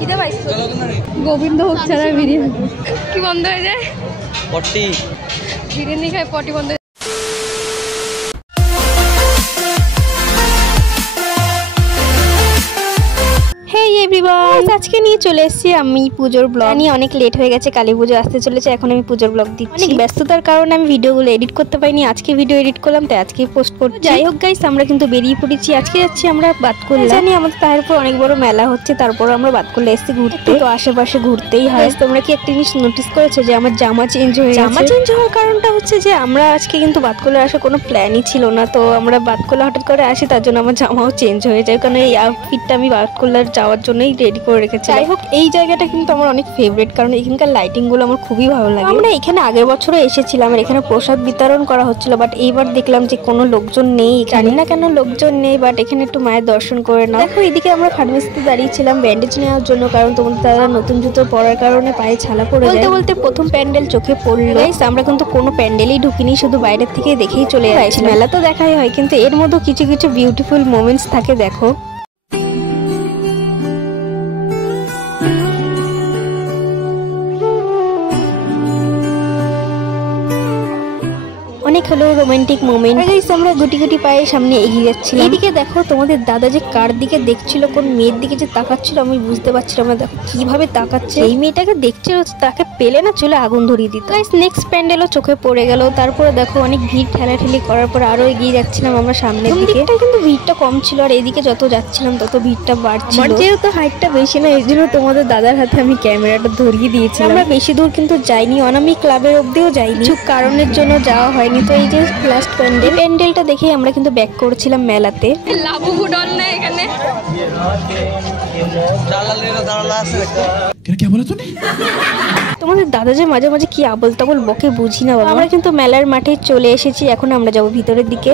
খিদে পাইছো? গোবিন্দভোগ ছাড়া বিরিয়ানি কি বন্ধ হয়ে যায়? পটি বিরিয়ানি খাই পটি বন্ধ। আজকে নিয়ে চলে এসেছি আমি পুজোর ব্লগ নিয়ে। অনেক লেট হয়ে গেছে, কালী পুজো আসতে চলেছে, এখন আমি পুজোর ব্লগ দিচ্ছি। অনেক ব্যস্ততার কারণে আমি ভিডিওগুলো এডিট করতে পারিনি, আজকে ভিডিও এডিট করলাম তাই আজকে পোস্ট করছি। যাই হোক গাইস, আমরা কিন্তু বেরিয়ে পড়েছি। আজকে যাচ্ছি আমরা বাতকুল্লা। জানি আমাদের তারপর অনেক বড় মেলা হচ্ছে, তারপর আমরা বাতকুল্লা এসেছি ঘুরতে। তো আশেপাশে ঘুরতেই হয়। তোমরা কি একটা জিনিস নোটিস করেছো যে আমার জামা চেঞ্জ হয়ে গেছে? জামা চেঞ্জ হওয়ার কারণটা হচ্ছে যে আমরা আজকে কিন্তু বাতকুল্লার আসার কোনো প্ল্যানই ছিল না। তো আমরা বাতকুল্লা হঠাৎ করে আসি, তার জন্য আমার জামাও চেঞ্জ হয়ে যায়, কারণ এই আউটফিটটা আমি বাতকুল্লার যাওয়ার জন্যই রেডি করে রেখেছি। যাই হোক, এই জায়গাটা কিন্তু আমার অনেক ফেভারিট, কারণ এখানকার লাইটিং গুলো আমার খুবই ভালো লাগে। আমরা এখানে আগের বছরও এসেছিলাম, আর এখানে প্রসাদ বিতরণ করা হচ্ছিল, বাট এইবার দেখলাম যে কোনো লোকজন নেই। জানি না কেন লোকজন নেই, বাট এখানে একটু মায়ের দর্শন করে নাও। দেখো এদিকে আমরা ফার্মেসিতে দাঁড়িয়েছিলাম ব্যান্ডেজ নেওয়ার জন্য, কারণ তোমাদের তারা নতুন জুতো পরার কারণে পায়ে ছালা পড়ে যায়। বলতে বলতে প্রথম প্যান্ডেল চোখে পড়লো। আমরা কিন্তু কোনো প্যান্ডেলেই ঢুকিনি, শুধু বাইরের থেকে দেখেই চলে যাচ্ছি। মেলা তো দেখাই হয়, কিন্তু এর মধ্যে কিছু কিছু বিউটিফুল মোমেন্টস থাকে। দেখো অনেক হলো রোমান্টিক মোমেন্ট। আমরা গুটি গুটি পায়ে সামনে এগিয়ে যাচ্ছি। এদিকে দেখো তোমাদের দাদা যে কার দিকে দেখছিল, কোন মেয়ের দিকে যে তাকাচ্ছিল আমি বুঝতে পারছিলাম না। দেখো কিভাবে তাকাচ্ছে, এই মেয়েটাকে দেখছিল, তাকে পেলে না চলে আগুন ধরিয়ে দিত। নেক্সট প্যান্ডেলও চোখে পড়ে গেল। তারপরে দেখো অনেক ভিড় ঠেলাঠেলি করার পর আরো এগিয়ে যাচ্ছিলাম আমরা সামনের দিকে। কিন্তু ভিড়টা কম ছিল, আর এদিকে যত যাচ্ছিলাম তত ভিড়টা বাড়ছিল। আমার যেহেতু হাইটটা বেশি না, এই জন্য তোমাদের দাদার হাতে আমি ক্যামেরাটা ধরিয়ে দিয়েছি। আমরা বেশি দূর কিন্তু যাইনি, অনামিক ক্লাবের অব্দিও যাইনি, কিছু কারণের জন্য যাওয়া হয়নি। তো এই যে লাস্ট প্যান্ডেলটা দেখে আমরা কিন্তু ব্যাক করছিলাম মেলাতে। লাবু ডল না এখানে তোমাদের দাদা যে মাঝে মাঝে কি আবল তাবল বকে বুঝি না বাবা। আমরা কিন্তু মেলার মাঠে চলে এসেছি, এখন আমরা যাবো ভিতরের দিকে।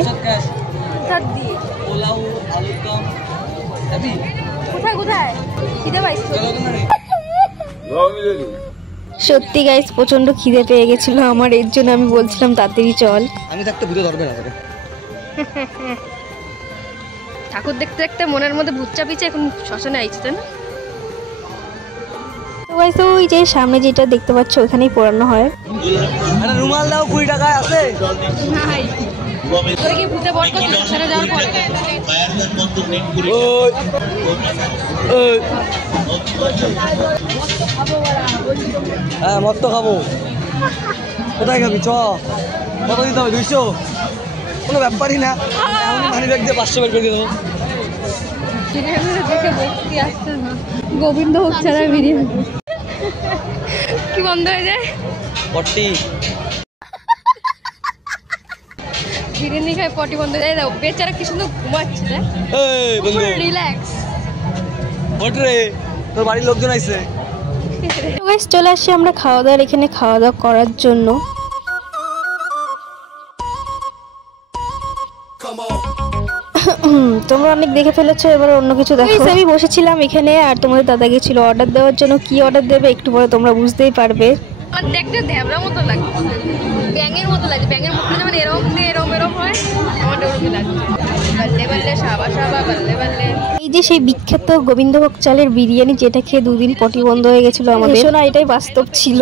সত্যি গাইস প্রচন্ড খিদে পেয়ে গেছিল আমার, এর জন্য আমি বলছিলাম তাড়াতাড়ি চল। আমি থাকতে ভূতে ধরবে না করে ঠাকুর দেখতে দেখতে মনের মধ্যে ভূত চাপিয়েছে, এখন শ্মশানে আইছে তাই না? তো গাইস ওই যে সামনে যেটা দেখতে পাচ্ছ ওখানেই পোড়ানো হয়। আরে রুমাল দাও 20 টাকা আছে নাই তোরে কি ভূতে বড় করছিস শ্মশানে যাওয়ার পরে? ওই হ্যাঁ মত তো খাবো। কোথায় খাবি? চ কত দিতে হবে? 200? কোনো ব্যাপারই না, মানি ব্যাগ দিয়ে 500 বের করে দিয়ে দেবো। গোবিন্দভোগ ছাড়া বিরিয়ানি কি বন্ধ হয়ে যায়? পটি বিরিয়ানি খাই পটি বন্ধ হয়ে যায়। বেচারা কি সুন্দর ঘুমাচ্ছে না? এই বন্ধু রিল্যাক্স ওঠ রে, তোর বাড়ির লোকজন আইছে। চলে আসছি আমরা খাওয়া দাওয়ার এখানে খাওয়া দাওয়া করার জন্য। তোমরা অনেক দেখে ফেলেছো, এবার অন্য কিছু দেখো। আমি বসেছিলাম এখানে, আর তোমাদের দাদা গেছিল অর্ডার দেওয়ার জন্য। কি অর্ডার দেবে একটু পরে তোমরা বুঝতেই পারবে। দেখতে ধ্যাবড়া মতো লাগে, ব্যাঙের মতো লাগে। ব্যাঙের মুখটা যেমন এরকম এরকম এরকম হয়, আমার ওরকম লাগছে। বাল্লে বাল্লে সাবা সাবা বাল্লে বাল্লে। এই যে সেই বিখ্যাত গোবিন্দভোগ চালের বিরিয়ানি, যেটা খেয়ে 2 দিন পটি বন্ধ হয়ে গেছিল আমাদের। শোনা এটাই বাস্তব ছিল।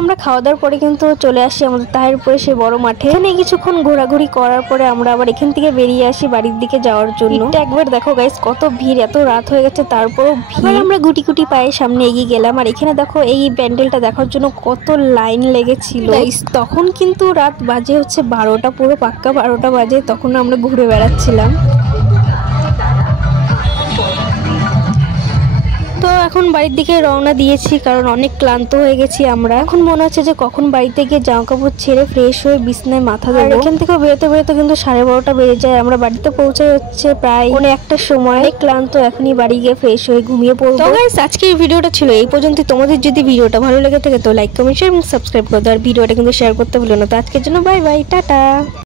আমরা খাওয়া দাওয়ার পরে কিন্তু চলে আসি আমাদের তাহিরপুরে সেই বড় মাঠে। এখানে কিছুক্ষণ ঘোরাঘুরি করার পরে আমরা আবার এখান থেকে বেরিয়ে আসি বাড়ির দিকে যাওয়ার জন্য। একবার দেখো গাইস কত ভিড়, এত রাত হয়ে গেছে তারপরও ভিড়। আমরা গুটি গুটি পায়ে সামনে এগিয়ে গেলাম, আর এখানে দেখো এই প্যান্ডেলটা দেখার জন্য কত লাইন লেগেছিল। তখন কিন্তু রাত বাজে হচ্ছে 12টা, পুরো পাক্কা 12টা বাজে। তখন আমরা ঘুরে বেড়াচ্ছিলাম। তো এখন বাড়ির দিকে রওনা দিয়েছি, কারণ অনেক ক্লান্ত হয়ে গেছি আমরা। এখন মনে হচ্ছে যে কখন বাড়িতে গিয়ে জামা কাপড় ছেড়ে ফ্রেশ হয়ে বিছনায় মাথা দেবো। এখান থেকে বেরোতে বেরোতে কিন্তু 12:30টা বেজে যায়। আমরা বাড়িতে পৌঁছে হচ্ছে প্রায় 1টার সময়। ক্লান্ত, এখনই বাড়ি গিয়ে ফ্রেশ হয়ে ঘুমিয়ে পড়বো। তো গাইস আজকের ভিডিওটা ছিল এই পর্যন্ত। তোমাদের যদি ভিডিওটা ভালো লেগে থাকে তো লাইক কমেন্ট শেয়ার এবং সাবস্ক্রাইব করে দাও, আর ভিডিওটা কিন্তু শেয়ার করতে ভুলো না। তো আজকের জন্য বাই বাই, টাটা।